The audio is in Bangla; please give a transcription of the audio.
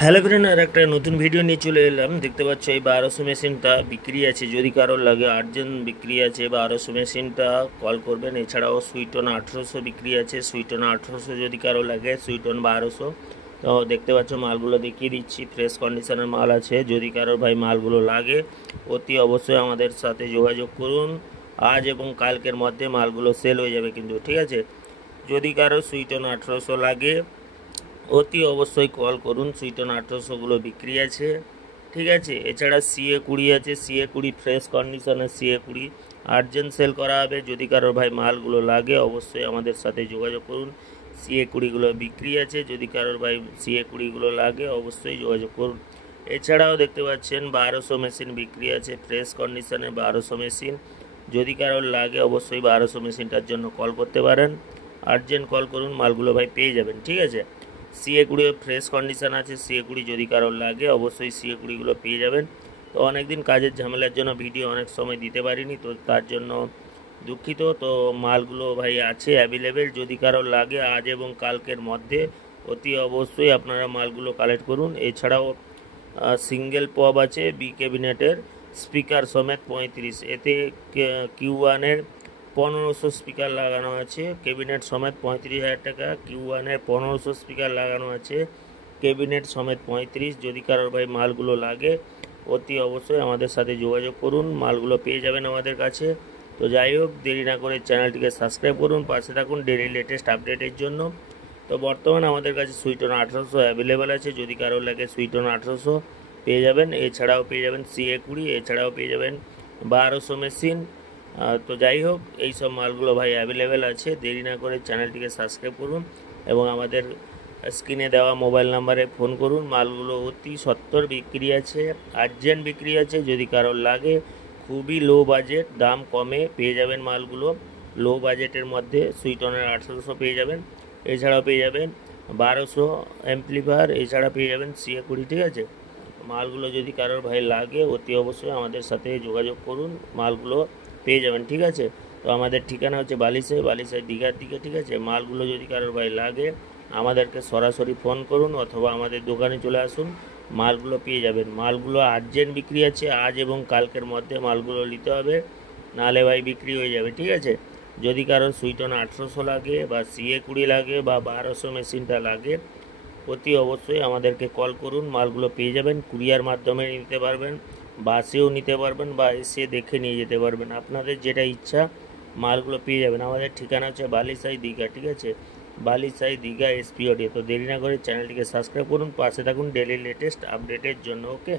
হ্যালো ফ্রেন্ড, আর একটা নতুন ভিডিও নিয়ে চলে এলাম। দেখতে পাচ্ছ এই 1200 মেশিনটা বিক্রি আছে। যদি কারোর লাগে আর্জেন্ট বিক্রি আছে 1200 মেশিনটা কল করবেন। এছাড়াও সুইটন 1800 বিক্রি আছে। সুইটন 1800 যদি কারো লাগে, সুইটন 1200। তো দেখতে পাচ্ছ মালগুলো দেখিয়ে দিচ্ছি, ফ্রেশ কন্ডিশনের মাল আছে। যদি কারোর ভাই মালগুলো লাগে অতি অবশ্যই আমাদের সাথে যোগাযোগ করুন। আজ এবং কালকের মধ্যে মালগুলো সেল হয়ে যাবে কিন্তু, ঠিক আছে। যদি কারো সুইটন 1800 লাগে অতি অবশ্যই কল করুন। সুইটন 1800গুলো বিক্রি আছে, ঠিক আছে। এছাড়া CA20 আছে, CA20 ফ্রেশ কন্ডিশনের CA20 আর্জেন্ট সেল করা হবে। যদি কারোর ভাই মালগুলো লাগে অবশ্যই আমাদের সাথে যোগাযোগ করুন। CA20গুলো বিক্রি আছে, যদি কারোর ভাই CA20গুলো লাগে অবশ্যই যোগাযোগ করুন। এছাড়াও দেখতে পাচ্ছেন 1200 মেশিন বিক্রি আছে, ফ্রেশ কন্ডিশনের 1200 মেশিন। যদি কারোর লাগে অবশ্যই 1200 মেশিনটার জন্য কল করতে পারেন। আর্জেন্ট কল করুন, মালগুলো ভাই পেয়ে যাবেন, ঠিক আছে। CA20 ফ্রেশ কন্ডিশন আছে। CA20 যদি কারোর লাগে অবশ্যই CA20গুলো পেয়ে যাবেন। তো অনেক দিন কাজের ঝামেলার জন্য ভিডিও অনেক সময় দিতে পারিনি, তো তার জন্য দুঃখিত। তো মালগুলো ভাই আছে অ্যাভেলেবেল, যদি কারোর লাগে আজ এবং কালকের মধ্যে অতি অবশ্যই আপনারা মালগুলো কালেক্ট করুন। এছাড়াও সিঙ্গেল পব আছে বি ক্যাবিনেটের, স্পিকার সমেত 35। এতে Q1-এর 1500 স্পিকার লাগানো আছে। ক্যাবিনেট সমেত 35,000 টাকা। Q1-এর 1500 স্পিকার লাগানো আছে, ক্যাবিনেট সমেত 35। যদি কারোর ভাই মালগুলো লাগে অতি অবশ্যই আমাদের সাথে যোগাযোগ করুন, মালগুলো পেয়ে যাবেন আমাদের কাছে। তো যাই হোক, দেরি না করে চ্যানেলটিকে সাবস্ক্রাইব করুন, পাশে থাকুন ডেইলি লেটেস্ট আপডেটের জন্য। তো বর্তমানে আমাদের কাছে সুইটন 1800 অ্যাভেলেবেল আছে। যদি কারোর লাগে সুইটন 1800 পেয়ে যাবেন। এছাড়াও পেয়ে যাবেন CA20, এছাড়াও পেয়ে যাবেন 1200 মেশিন। তো যাই হোক, এই সব মালগুলো ভাই অ্যাভেলেবেল আছে। দেরি না করে চ্যানেলটিকে সাবস্ক্রাইব করুন এবং আমাদের স্ক্রিনে দেওয়া মোবাইল নাম্বারে ফোন করুন। মালগুলো অতি সত্বর বিক্রি আছে, আর্জেন্ট বিক্রি আছে। যদি কারোর লাগে খুবই লো বাজেট, দাম কমে পেয়ে যাবেন মালগুলো। লো বাজেটের মধ্যে সুইটনের 1800 পেয়ে যাবেন। এছাড়াও পেয়ে যাবেন 1200 অ্যাম্পলিফায়ার, এছাড়া পেয়ে যাবেন CA20, ঠিক আছে। মালগুলো যদি কারোর ভাই লাগে অতি অবশ্যই আমাদের সাথে যোগাযোগ করুন, মালগুলো পেয়ে যাবেন, ঠিক আছে। তো আমাদের ঠিকানা হচ্ছে বালিসাই দীঘার দিকে, ঠিক আছে। মালগুলো যদি কারোর ভাই লাগে আমাদেরকে সরাসরি ফোন করুন অথবা আমাদের দোকানে চলে আসুন, মালগুলো পেয়ে যাবেন। মালগুলো আর্জেন্ট বিক্রি আছে, আজ এবং কালকের মধ্যে মালগুলো নিতে হবে, নাহলে ভাই বিক্রি হয়ে যাবে, ঠিক আছে। যদি কারোর সুইটন 1800 লাগে বা CA20 লাগে বা 1200 মেশিনটা লাগে অতি অবশ্যই আমাদেরকে কল করুন, মালগুলো পেয়ে যাবেন। কুরিয়ার মাধ্যমে নিতে পারবেন, বাসেও নিতে পারবেন বা এসে দেখে নিয়ে যেতে পারবেন। আপনাদের যেটা ইচ্ছা মালগুলো পেয়ে যাবেন। আমাদের ঠিকানা হচ্ছে বালিসাই দীঘা, ঠিক আছে। বালিসাই দীঘা SPOD। তো দেরি না করে চ্যানেলটিকে সাবস্ক্রাইব করুন, পাশে থাকুন ডেইলি লেটেস্ট আপডেটের জন্য, ওকে।